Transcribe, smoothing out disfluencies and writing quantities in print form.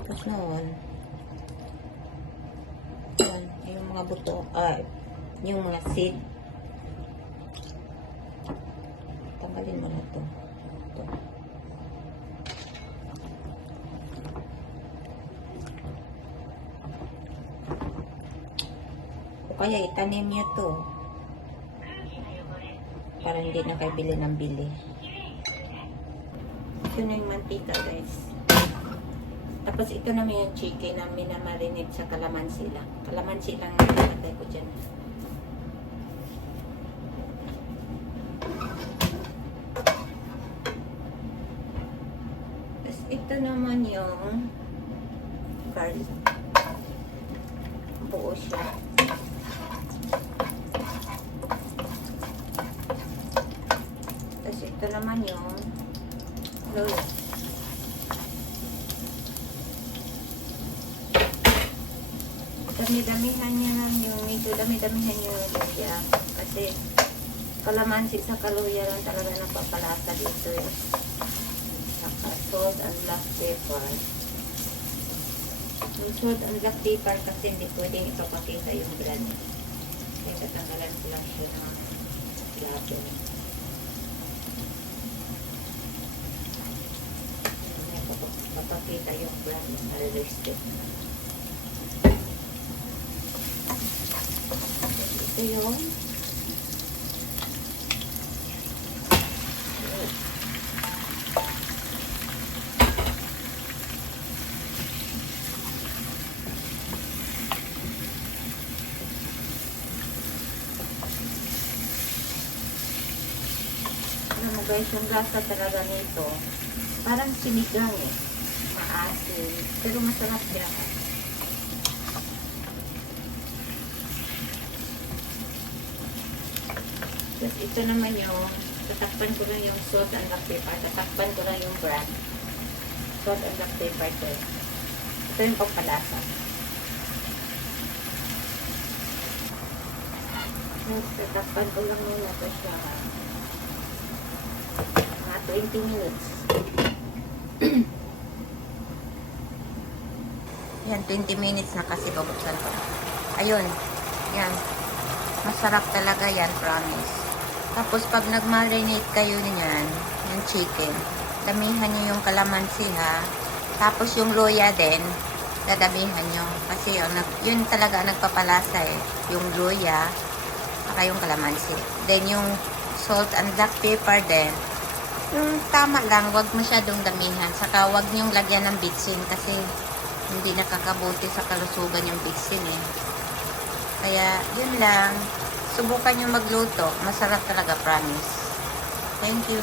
Tapos noon, yan, yung mga buto, yung mga seed. Tanggalin mo na to. Ito. O kaya itanim niyo to. Para hindi na kayo bili ng bili. Ito na yung mantika, guys. Tapos ito naman yung chicken na minamarinate sa kalamansi lang. Kalamansi lang nilagay ko dyan. Tapos ito naman yung garlic. Buo siya. Tapos ito naman yung lola. Dami-damihan niya lang yung medyo dami-damihan yung luya. Kasi kalamansi sa kaluya lang talaga napapalasa dito eh. Saka salt and black pepper. Yung salt and black pepper kasi hindi pwedeng ipapakita yung brand. Kaya tatanggalan ko lang siya ng lato. Papakita yung brand na realistic. Ito yung alam mo guys, yung lasa talaga nito parang sinigang eh, maasin pero masarap siya. Tapos ito naman yung, tatakpan ko lang yung salt and black pepper. Tatakpan ko lang yung brand. Salt and black pepper to. Ito yung pampalasa. Tatakpan ko lang muna ito siya. Mga 20 minutes. Yan, 20 minutes na kasi babuksan ko. Ayun. Yan. Masarap talaga yan, promise. Tapos, pag nag-marinate kayo niyan, yung chicken, damihan nyo yung kalamansi, ha. Tapos, yung luya din, dadamihan nyo. Kasi yun talaga nagpapalasa, eh. Yung luya, saka yung kalamansi. Then, yung salt and black pepper din, yung tama lang, wag masyadong damihan. Saka, wag nyong lagyan ng bitsin kasi hindi nakakabuti sa kalusugan yung bitsin, eh. Kaya, yun lang. Subukan nyo magluto. Masarap talaga, promise. Thank you.